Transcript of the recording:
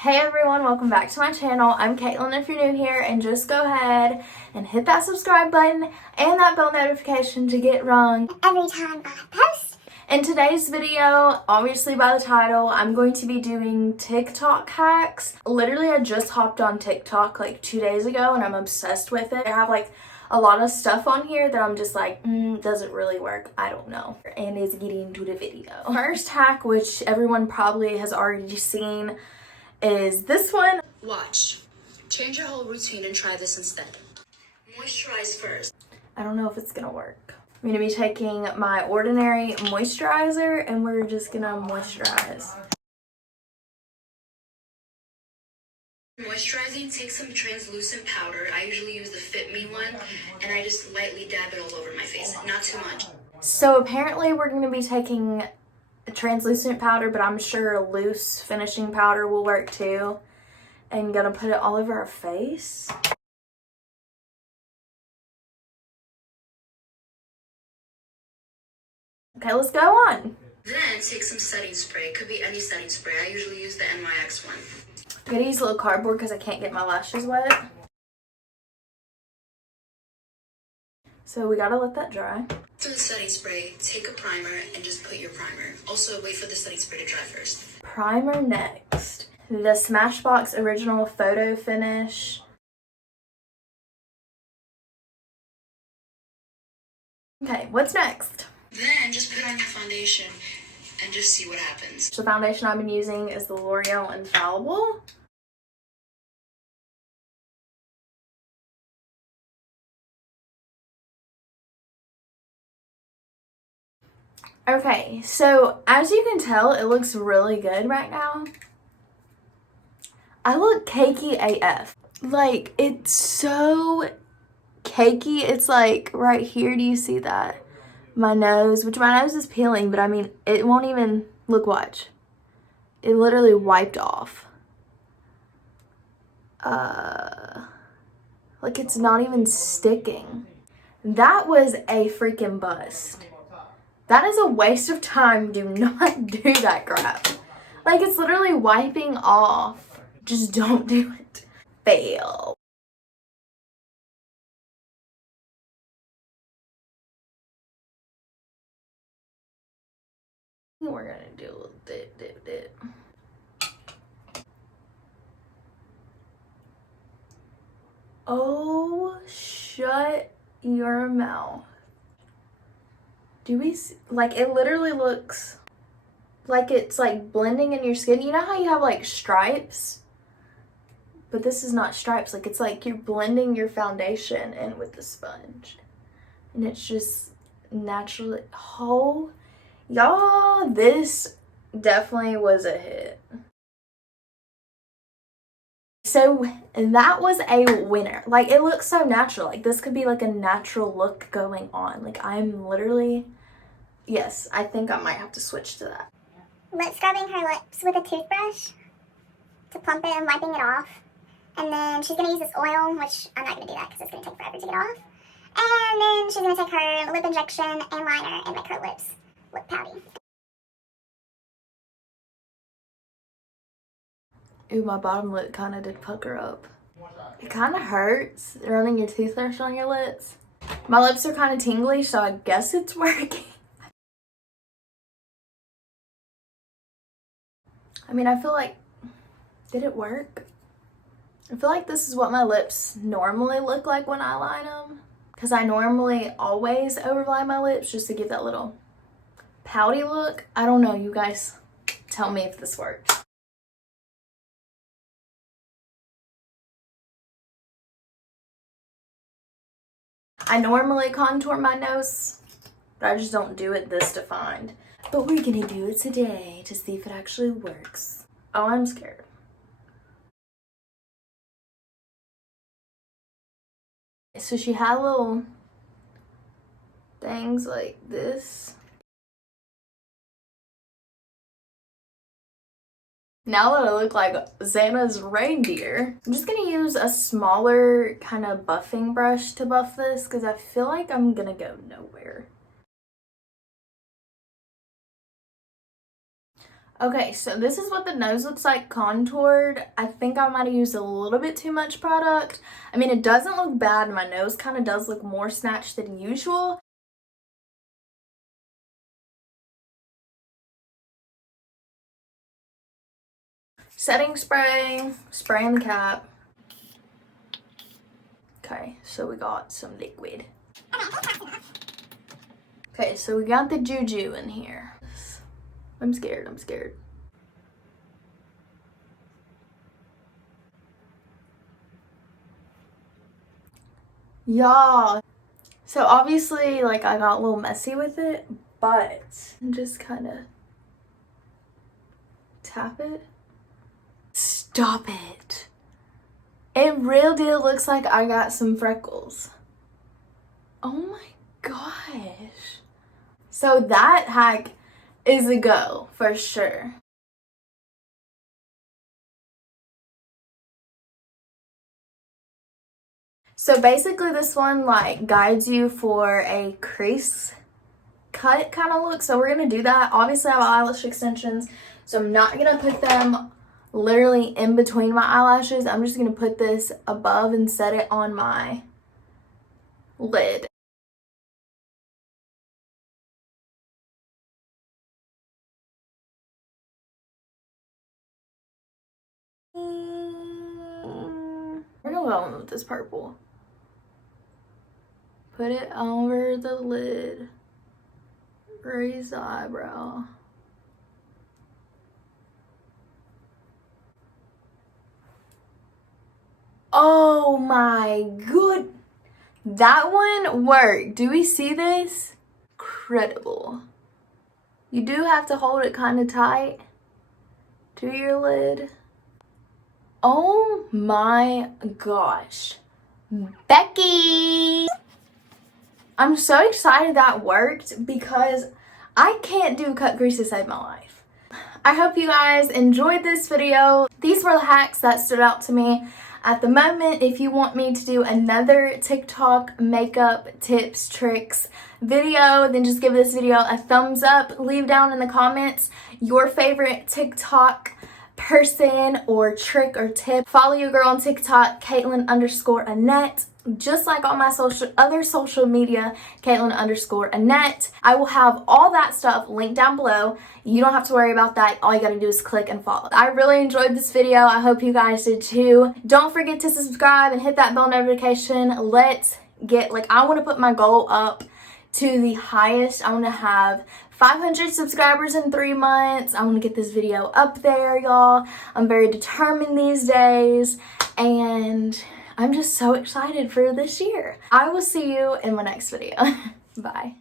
Hey everyone, welcome back to my channel. I'm Caitlin if you're new here, and just go ahead and hit that subscribe button and that bell notification to get rung every time I post. In today's video, obviously by the title, I'm going to be doing TikTok hacks. Literally, I just hopped on TikTok like 2 days ago and I'm obsessed with it. I have like a lot of stuff on here that I'm just like, does it really work? I don't know. And is getting into the video. First hack, which everyone probably has already seen, is this one. Watch. Change your whole routine and try this instead. Moisturize first. I don't know if it's gonna work. I'm gonna be taking my Ordinary moisturizer and we're just gonna moisturize. Moisturizing, take some translucent powder. I usually use the Fit Me one, and I just lightly dab it all over my face, not too much. So apparently we're gonna be taking a translucent powder, but I'm sure a loose finishing powder will work too. And gonna put it all over our face. Okay, let's go on. Then take some setting spray. It could be any setting spray. I usually use the NYX one. I'm gonna use a little cardboard because I can't get my lashes wet. So we gotta let that dry. To the setting spray, take a primer and just put your primer. Also, wait for the setting spray to dry first. Primer next. The Smashbox Original Photo Finish. Okay, what's next? Then just put on your foundation and just see what happens. The foundation I've been using is the L'Oreal Infallible. Okay, so as you can tell, it looks really good right now. I look cakey AF. Like, it's so cakey. It's like right here. Do you see that? My nose, which my nose is peeling, but I mean, it won't even, look, watch. It literally wiped off. Like, it's not even sticking. That was a freaking bust. That is a waste of time. Do not do that crap. Like, it's literally wiping off. Just don't do it. Fail. We're gonna do a little dip. Oh, shut your mouth. Do we see, like, it literally looks like it's like blending in your skin. You know how you have like stripes? But this is not stripes. Like, it's like you're blending your foundation in with the sponge. And it's just naturally, oh, y'all, this definitely was a hit. So that was a winner. Like, it looks so natural. Like, this could be like a natural look going on. Like, I'm literally, yes, I think I might have to switch to that. Lip scrubbing her lips with a toothbrush to plump it and wiping it off. And then she's going to use this oil, which I'm not going to do that because it's going to take forever to get off. And then she's going to take her lip injection and liner and make her lips look pouty. Ooh, my bottom lip kind of did pucker up. It kind of hurts running your toothbrush on your lips. My lips are kind of tingly, so I guess it's working. I mean, I feel like, did it work? I feel like this is what my lips normally look like when I line them. Because I normally always overline my lips just to give that little pouty look. I don't know, you guys tell me if this worked. I normally contour my nose, but I just don't do it this defined. But we're gonna do it today to see if it actually works. Oh, I'm scared. So she had little things like this. Now that I look like Santa's reindeer, I'm just gonna use a smaller kind of buffing brush to buff this because I feel like I'm gonna go nowhere. Okay, so this is what the nose looks like contoured. I think I might have used a little bit too much product. I mean, it doesn't look bad. My nose kind of does look more snatched than usual. Setting spray, spray in the cap. Okay, so we got some liquid. Okay, so we got the juju in here. I'm scared. Y'all. So obviously, like, I got a little messy with it, but just kind of tap it. Stop it. It real deal looks like I got some freckles. Oh my gosh. So that hack is a go for sure. So basically this one like guides you for a crease cut kind of look. So we're going to do that. Obviously I have eyelash extensions, so I'm not going to put them literally in between my eyelashes. I'm just going to put this above and set it on my lid. We're gonna go in with this purple. Put it over the lid. Raise the eyebrow. Oh my good. That one worked. Do we see this? Incredible. You do have to hold it kind of tight to your lid. Oh my gosh. Becky! I'm so excited that worked because I can't do cut crease to save my life. I hope you guys enjoyed this video. These were the hacks that stood out to me at the moment. If you want me to do another TikTok makeup tips, tricks video, then just give this video a thumbs up. Leave down in the comments your favorite TikTok person or trick or tip. Follow your girl on TikTok, Kaitlan_Annette. Just like on my other social media, Kaitlan_Annette. I will have all that stuff linked down below. You don't have to worry about that. All you gotta do is click and follow. I really enjoyed this video. I hope you guys did too. Don't forget to subscribe and hit that bell notification. Let's get, like, I want to put my goal up to the highest. I want to have 500 subscribers in 3 months. I want to get this video up there, y'all. I'm very determined these days, and I'm just so excited for this year. I will see you in my next video. Bye.